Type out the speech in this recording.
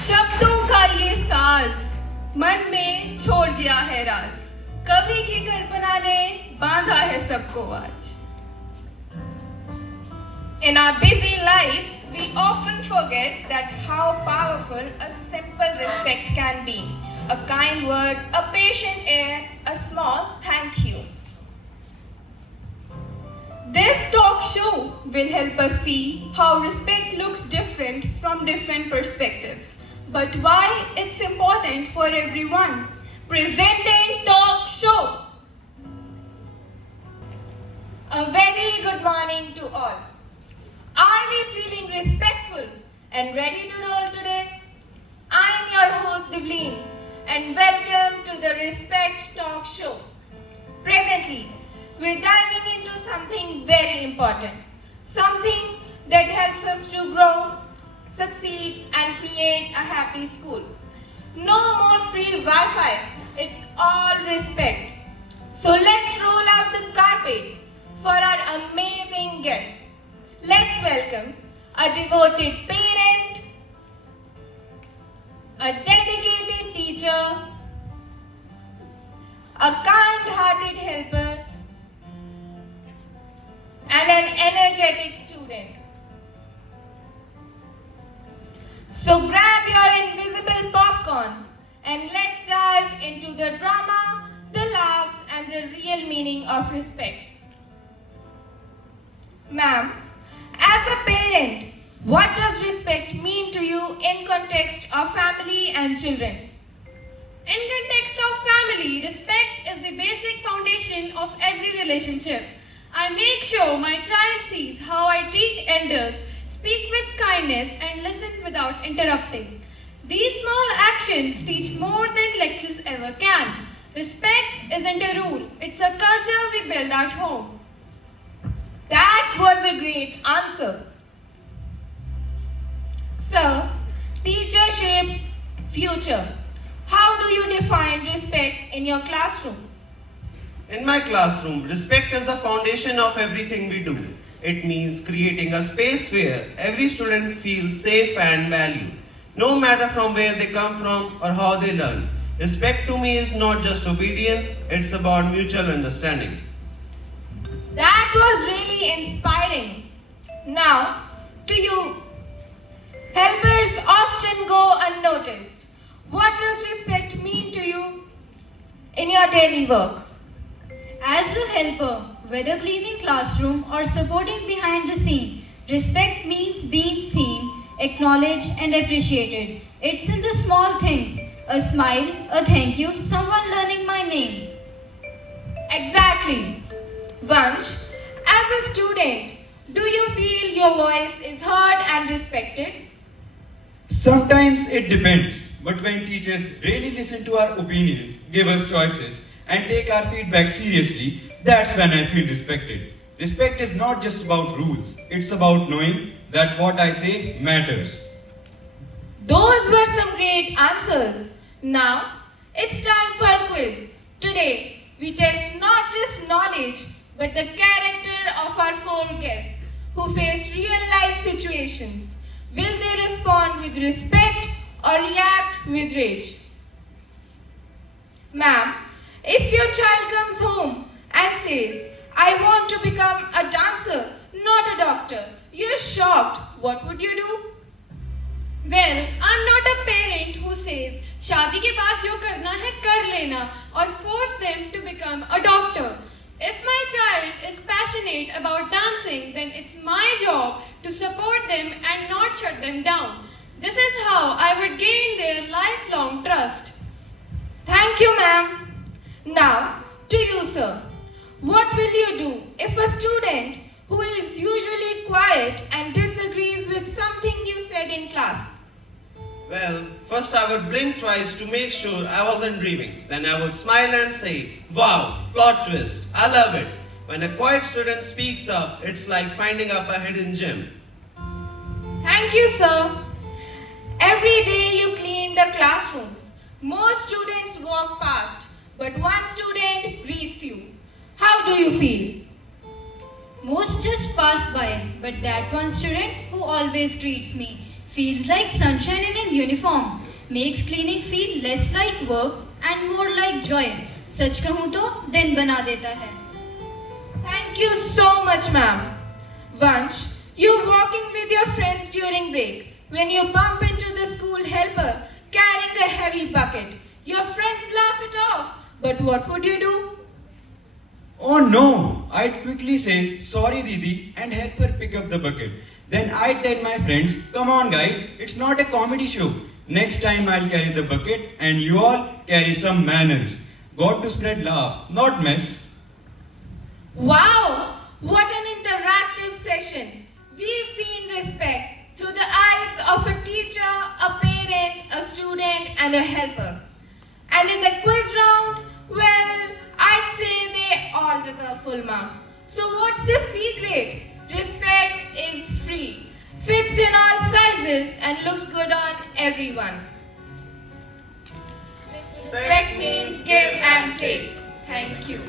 शब्दों का ये साज मन में छोड़ गया है राज, कवि की कल्पना ने बांधा है सबको आज. In our busy lives, we often forget that how powerful a simple respect can be. A kind word, a patient air, a small thank you. This talk show will help us see how respect looks different from different perspectives, but why it's important for everyone. Presenting talk show. A very good morning to all. Are we feeling respectful and ready to roll today? I am your host Divleen and welcome to the Respect Talk Show. Presently, we're diving into something very important, something that helps us to grow, succeed and create a happy school. No more free Wi-Fi, it's all respect. So let's roll out the carpets for our amazing guests. Let's welcome a devoted parent, a dedicated teacher, a kind-hearted helper, and an energetic student. So grab your invisible popcorn and let's dive into the drama, the laughs, and the real meaning of respect. Ma'am, as a parent, what does respect mean to you in context of family and children? In context of family, respect is the basic foundation of every relationship. I make sure my child sees how I treat elders, speak with kindness, and listen without interrupting. These small actions teach more than lectures ever can. Respect isn't a rule, it's a culture we build at home. That was a great answer. Sir, teacher shapes future. How do you define respect in your classroom? In my classroom, respect is the foundation of everything we do. It means creating a space where every student feels safe and valued, no matter from where they come from or how they learn. Respect to me is not just obedience, it's about mutual understanding. That was really inspiring. Now, to you, helpers often go unnoticed. What does respect mean to you in your daily work? As a helper, whether cleaning classroom or supporting behind the scene, respect means being seen, acknowledged and appreciated. It's in the small things, a smile, a thank you, someone learning my name. Exactly. Vansh, as a student, do you feel your voice is heard and respected? Sometimes it depends, but when teachers really listen to our opinions, give us choices, and take our feedback seriously, that's when I feel respected. Respect is not just about rules, it's about knowing that what I say matters. Those were some great answers. Now, it's time for a quiz. Today, we test not just knowledge, but the character of our four guests who face real-life situations. Will they respond with respect or react with rage? Ma'am, if your child comes home and says, I want to become a dancer, not a doctor, you're shocked, what would you do? Well, I'm not a parent who says, शादी के बाद जो करना है कर लेना और force them to become a doctor. If my child is passionate about dancing, then it's my job to support them and not shut them down. This is how I would gain their lifelong trust. Thank you, ma'am. Now, to you, sir. What will you do if a student who is usually quiet and disagrees with something you said in class? Well, first I would blink twice to make sure I wasn't dreaming. Then I would smile and say, wow, plot twist, I love it. When a quiet student speaks up, it's like finding up a hidden gem. Thank you, sir. Every day you clean the classrooms. Most students walk past, but one student greets you. How do you feel? Most just pass by, but that one student who always greets me Feels like sunshine in a uniform. Makes cleaning feel less like work and more like joy. सच कहूँ तो दिन बना देता है. Thank you so much, ma'am. Vansh, you're walking with your friends during break. When you bump into the school helper carrying a heavy bucket, your friends laugh it off. But what would you do? Oh no! I'd quickly say, sorry Didi, and help her pick up the bucket. Then I'd tell my friends, come on guys, it's not a comedy show. Next time I'll carry the bucket and you all carry some manners. Got to spread laughs, not mess. Wow! What an interactive session. We've seen respect through the eyes of a teacher, a parent, a student, and a helper. And in the quiz round, well, I'd say they all deserve full marks. So what's the secret? Respect is free, fits in all sizes, and looks good on everyone. Respect means give and take. Thank you.